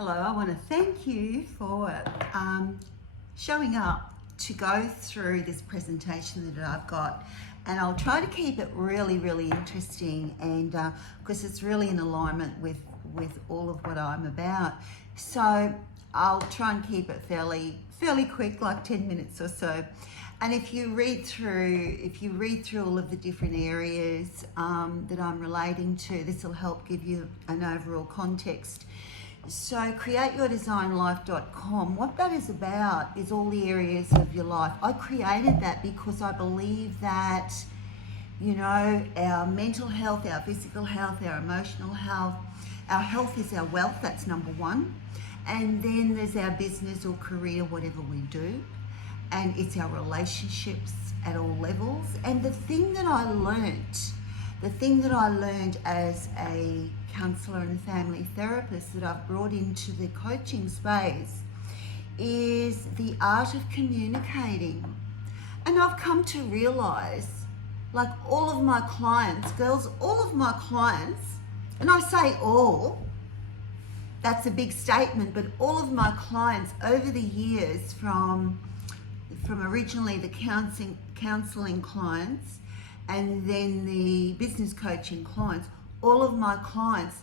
Hello, I want to thank you for showing up to go through this presentation that I've got, and I'll try to keep it really interesting, and because it's really in alignment with all of what I'm about. So I'll try and keep it fairly quick, like 10 minutes or so. And if you read through all of the different areas that I'm relating to, this will help give you an overall context. So createyourdesignlife.com, what that is about is all the areas of your life. I created that because I believe that, you know, our mental health, our physical health, our emotional health, our health is our wealth, that's number one. And then there's our business or career, whatever we do. And it's our relationships at all levels. And the thing that I learned as a counsellor and a family therapist that I've brought into the coaching space is the art of communicating. And I've come to realise, like all of my clients, girls, all of my clients, and I say all, that's a big statement, but all of my clients over the years, from originally the counselling clients and then the business coaching clients, all of my clients,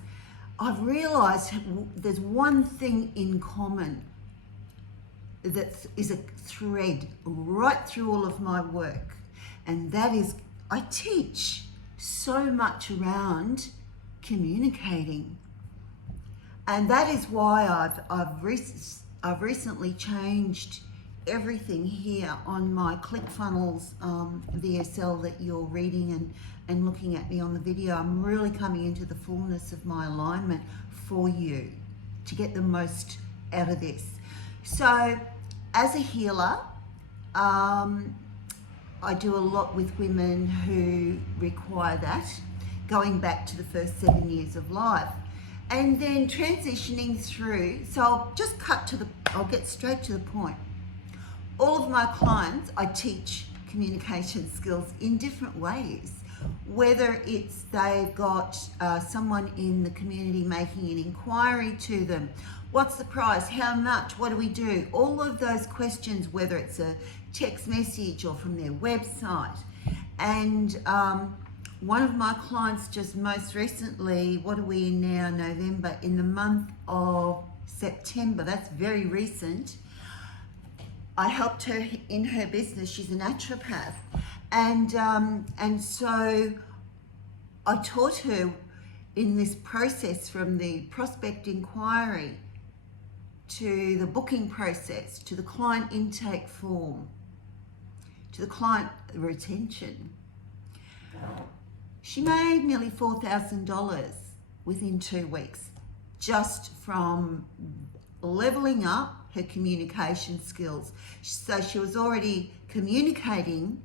I've realised there's one thing in common that is a thread right through all of my work, and that is I teach so much around communicating. And that is why I've recently changed everything here on my ClickFunnels VSL that you're reading and looking at me on the video. I'm really coming into the fullness of my alignment for you to get the most out of this. So as a healer, I do a lot with women who require that, going back to the first 7 years of life. And then transitioning through, so I'll get straight to the point. All of my clients, I teach communication skills in different ways. Whether it's they've got someone in the community making an inquiry to them, what's the price, how much, what do we do? All of those questions, whether it's a text message or from their website. And one of my clients just most recently, what are we in now, November, in the month of September, that's very recent, I helped her in her business. She's a naturopath. And so I taught her in this process, from the prospect inquiry to the booking process, to the client intake form, to the client retention. She made nearly $4,000 within 2 weeks, just from leveling up her communication skills. So she was already communicating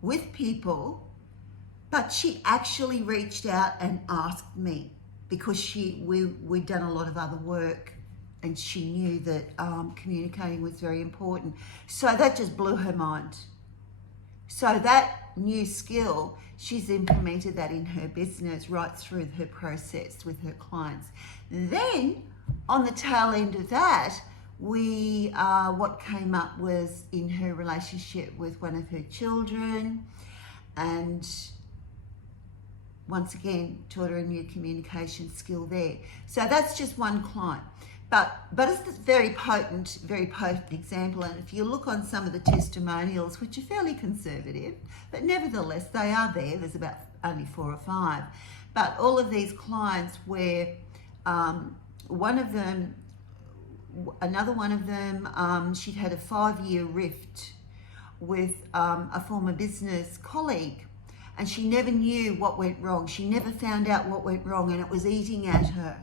with people, but she actually reached out and asked me because we'd done a lot of other work, and she knew that communicating was very important. So that just blew her mind. So that new skill, she's implemented that in her business right through her process with her clients. Then on the tail end of that, what came up was in her relationship with one of her children, and once again taught her a new communication skill there. So that's just one client, but it's a very potent example. And if you look on some of the testimonials, which are fairly conservative, but nevertheless they are there. There's about only 4 or 5, but all of these clients where another one of them, she'd had a 5-year rift with a former business colleague, and she never knew what went wrong. She never found out what went wrong, and it was eating at her.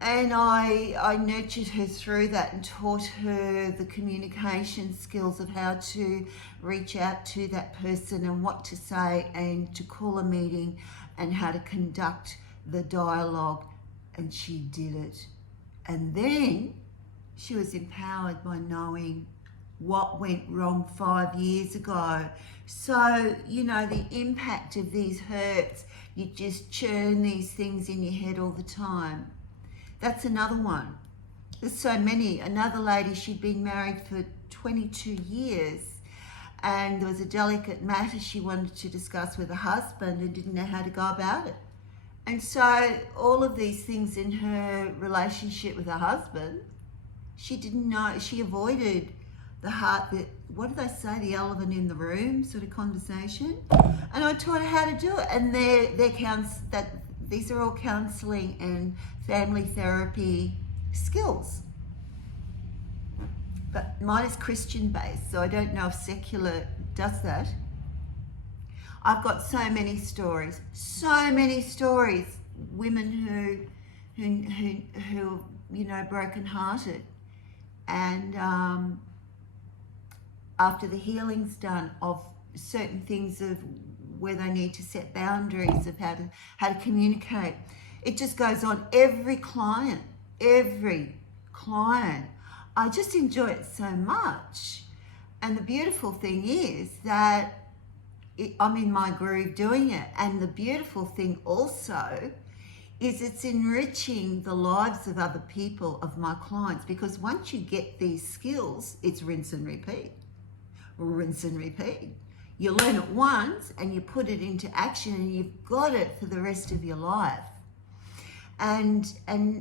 And I nurtured her through that and taught her the communication skills of how to reach out to that person and what to say and to call a meeting and how to conduct the dialogue, and she did it. And then she was empowered by knowing what went wrong 5 years ago. So, you know, the impact of these hurts, you just churn these things in your head all the time. That's another one. There's so many. Another lady, she'd been married for 22 years, and there was a delicate matter she wanted to discuss with her husband and didn't know how to go about it. And so all of these things in her relationship with her husband, she didn't know. She avoided what do they say, the elephant in the room sort of conversation. And I taught her how to do it. And these are all counselling and family therapy skills. But mine is Christian based, so I don't know if secular does that. I've got so many stories, women who broken-hearted, and after the healing's done of certain things of where they need to set boundaries of how to communicate. It just goes on. Every client, I just enjoy it so much. And the beautiful thing is that I'm in my groove doing it. And the beautiful thing also is it's enriching the lives of other people, of my clients, because once you get these skills, it's rinse and repeat. Rinse and repeat. You learn it once and you put it into action and you've got it for the rest of your life. And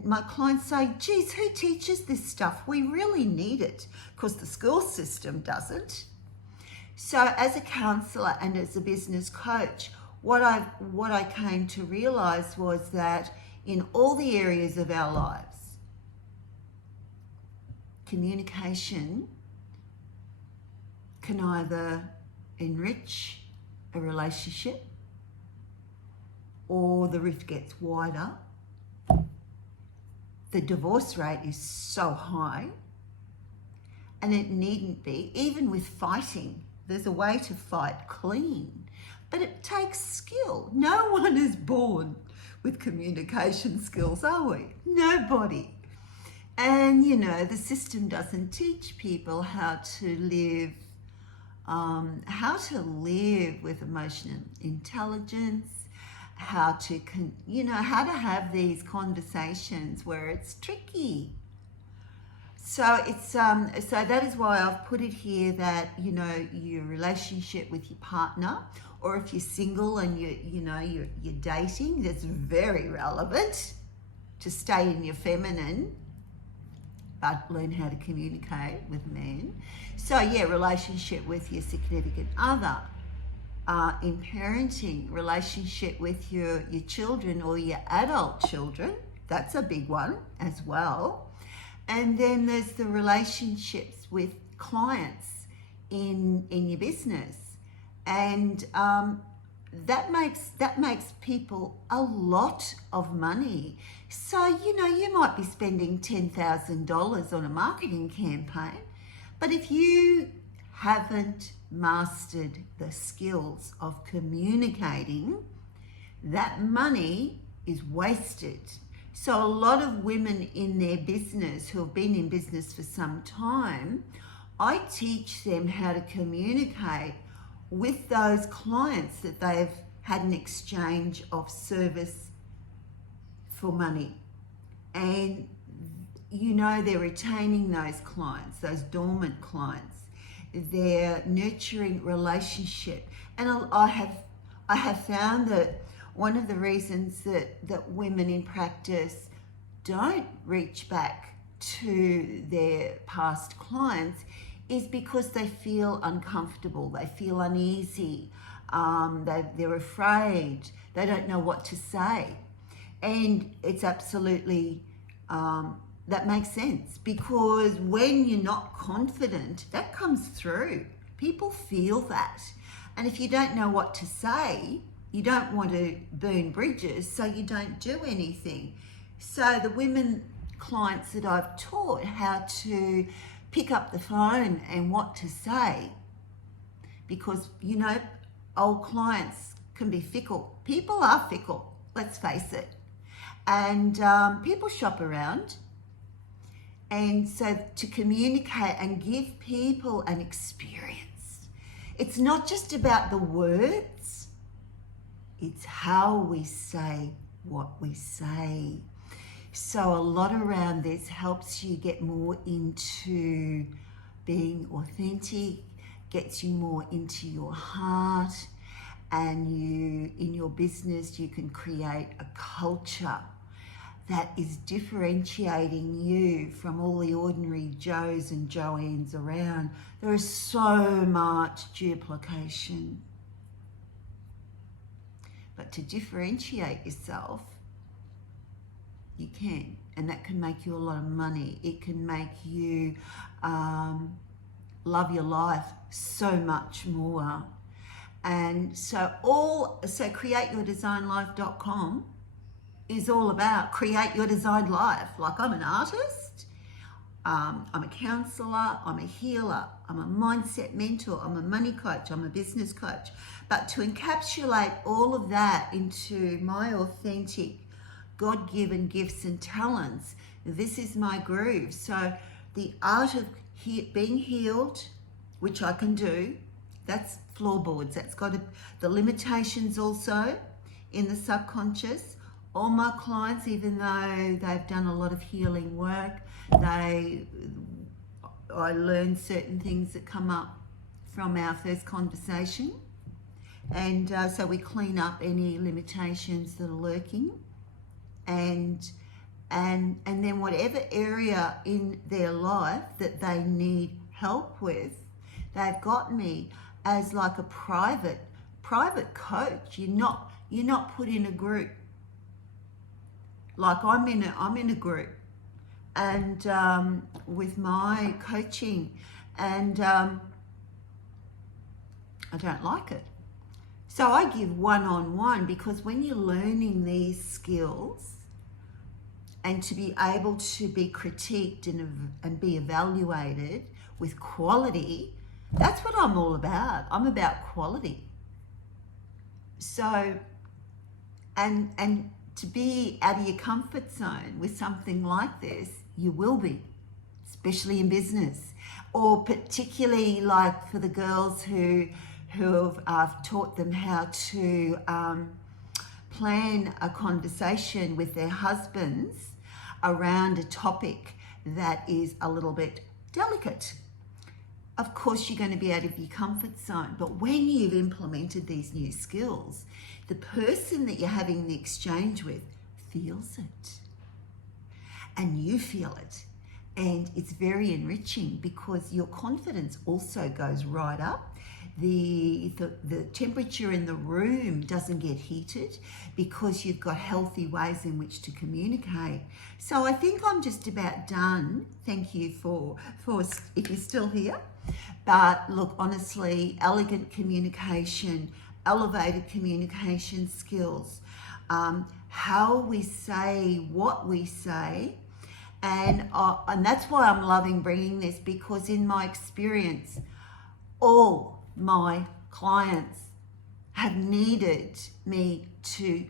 my clients say, geez, who teaches this stuff? We really need it, because the school system doesn't. So as a counsellor and as a business coach, what I came to realise was that in all the areas of our lives, communication can either enrich a relationship or the rift gets wider. The divorce rate is so high, and it needn't be. Even with fighting, there's a way to fight clean, but it takes skill. No one is born with communication skills, are we? Nobody. And the system doesn't teach people how to live with emotional intelligence, how to have these conversations where it's tricky. So it's so that is why I've put it here that your relationship with your partner, or if you're single and you're dating, that's very relevant to stay in your feminine, but learn how to communicate with men. So relationship with your significant other, in parenting, relationship with your children or your adult children, that's a big one as well. And then there's the relationships with clients in your business, and that makes people a lot of money. So you might be spending $10,000 on a marketing campaign, but if you haven't mastered the skills of communicating, that money is wasted. So a lot of women in their business who have been in business for some time, I teach them how to communicate with those clients that they've had an exchange of service for money. And they're retaining those clients, those dormant clients. They're nurturing relationship. And I have found that one of the reasons that women in practice don't reach back to their past clients is because they feel uncomfortable, they feel uneasy, they're afraid, they don't know what to say. And it's absolutely, that makes sense, because when you're not confident, that comes through. People feel that. And if you don't know what to say, you don't want to burn bridges, so you don't do anything. So the women clients that I've taught how to pick up the phone and what to say, because old clients can be fickle. People are fickle, let's face it. And people shop around. And so to communicate and give people an experience, it's not just about the words, it's how we say what we say. So a lot around this helps you get more into being authentic, gets you more into your heart, and you, in your business, you can create a culture that is differentiating you from all the ordinary Joes and Joannes around. There is so much duplication. But to differentiate yourself, you can, and that can make you a lot of money. It can make you love your life so much more. And so createyourdesignlife.com is all about create your designed life. Like, I'm an artist, I'm a counselor, I'm a healer, I'm a mindset mentor, I'm a money coach, I'm a business coach. But to encapsulate all of that into my authentic God-given gifts and talents, this is my groove. So the art of being healed, which I can do, that's floorboards. That's got the limitations also in the subconscious. All my clients, even though they've done a lot of healing work, I learn certain things that come up from our first conversation. And so we clean up any limitations that are lurking. And then whatever area in their life that they need help with, they've got me as like a private coach. You're not put in a group. Like, I'm in a group, and with my coaching, and I don't like it. So I give one-on-one, because when you're learning these skills and to be able to be critiqued and be evaluated with quality, that's what I'm all about. I'm about quality. So, and to be out of your comfort zone with something like this, you will be, especially in business, or particularly like for the girls who I've taught them how to plan a conversation with their husbands around a topic that is a little bit delicate. Of course, you're going to be out of your comfort zone, but when you've implemented these new skills, the person that you're having the exchange with feels it, and you feel it, and it's very enriching because your confidence also goes right up. The temperature in the room doesn't get heated because you've got healthy ways in which to communicate. So I think I'm just about done. Thank you for if you're still here. But look, honestly, elegant communication, elevated communication skills, how we say what we say, and that's why I'm loving bringing this, because in my experience, all my clients have needed me to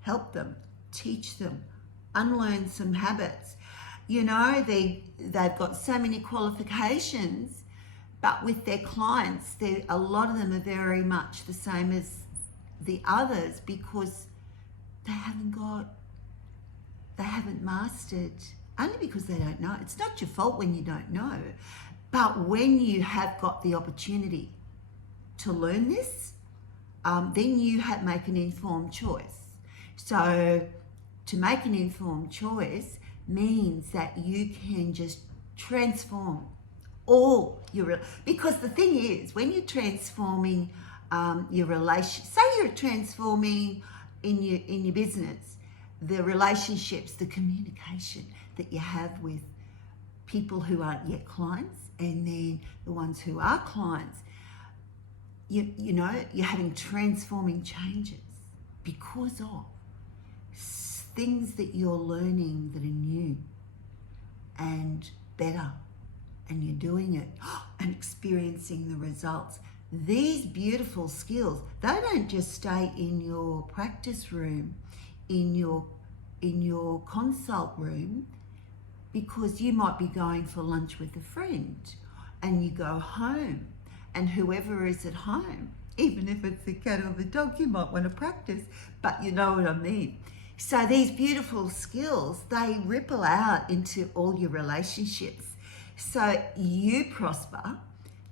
help them, teach them, unlearn some habits. You know, they've got so many qualifications, but with their clients, a lot of them are very much the same as the others because they haven't mastered, only because they don't know. It's not your fault when you don't know. But when you have got the opportunity to learn this, then you make an informed choice. So to make an informed choice means that you can just transform all your, because the thing is, when you're transforming your relationship, say you're transforming in your business, the relationships, the communication that you have with people who aren't yet clients, and then the ones who are clients, you know, you're having transforming changes because of things that you're learning that are new and better, and you're doing it and experiencing the results. These beautiful skills, they don't just stay in your practice room, in your consult room, because you might be going for lunch with a friend and you go home, and whoever is at home, even if it's the cat or the dog, you might want to practice, but you know what I mean. So these beautiful skills, they ripple out into all your relationships. So you prosper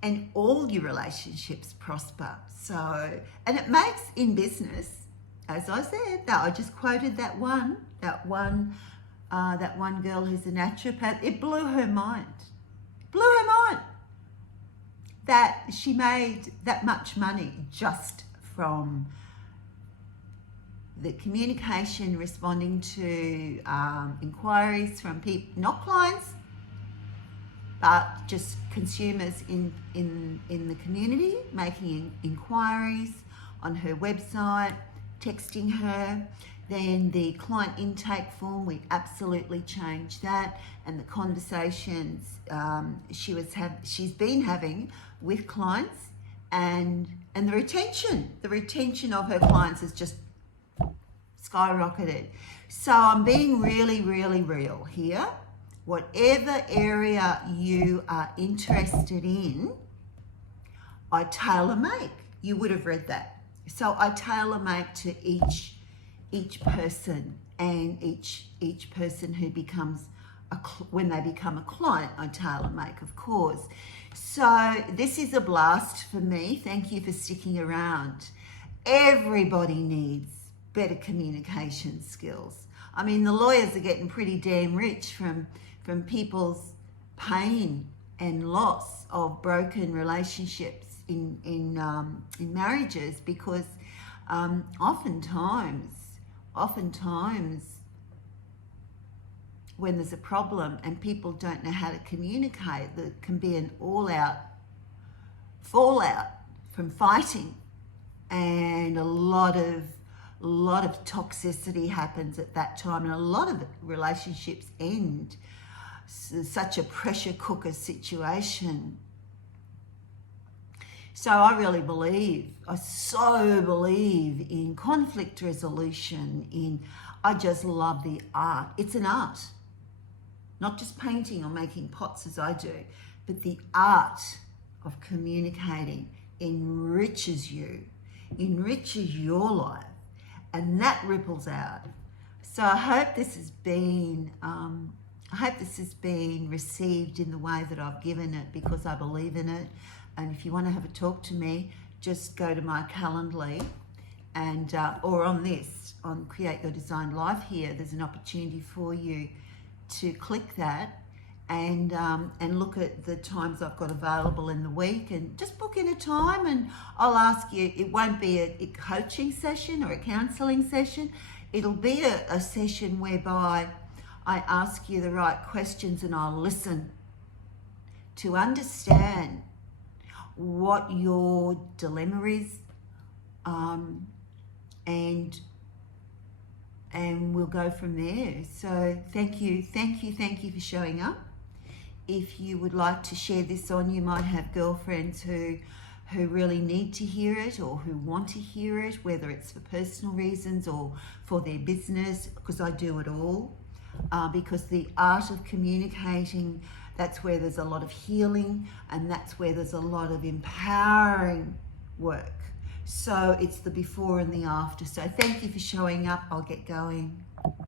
and all your relationships prosper. So, and it makes in business, as I said, I just quoted that one girl who's a naturopath. It blew her mind. Blew her mind that she made that much money just from the communication, responding to inquiries from people, not clients, but just consumers in the community, making inquiries on her website, texting her. Then the client intake form, we absolutely changed that, and the conversations she's been having with clients, and the retention of her clients has just skyrocketed. So I'm being really, really real here. Whatever area you are interested in, I tailor make. You would have read that. So I tailor make to each person, and each person who becomes when they become a client, I tailor make, of course. So this is a blast for me. Thank you for sticking around. Everybody needs better communication skills. I mean, the lawyers are getting pretty damn rich from people's pain and loss of broken relationships in marriages, because oftentimes when there's a problem and people don't know how to communicate, there can be an all-out fallout from fighting, and a lot of toxicity happens at that time, and a lot of relationships end. Such a pressure cooker situation. So I so believe in conflict resolution. I just love the art. It's an art, not just painting or making pots as I do, but the art of communicating enriches you, enriches your life, and that ripples out. So I hope this has been received in the way that I've given it, because I believe in it. And if you want to have a talk to me, just go to my Calendly, and or on Create Your Design Life here, there's an opportunity for you to click that and look at the times I've got available in the week, and just book in a time, and I'll ask you. It won't be a coaching session or a counselling session. It'll be a session whereby I ask you the right questions, and I'll listen to understand what your dilemma is, and we'll go from there. So thank you for showing up. If you would like to share this on, you might have girlfriends who really need to hear it, or who want to hear it, whether it's for personal reasons or for their business, because I do it all. Because the art of communicating, that's where there's a lot of healing, and that's where there's a lot of empowering work. So it's the before and the after. So thank you for showing up. I'll get going.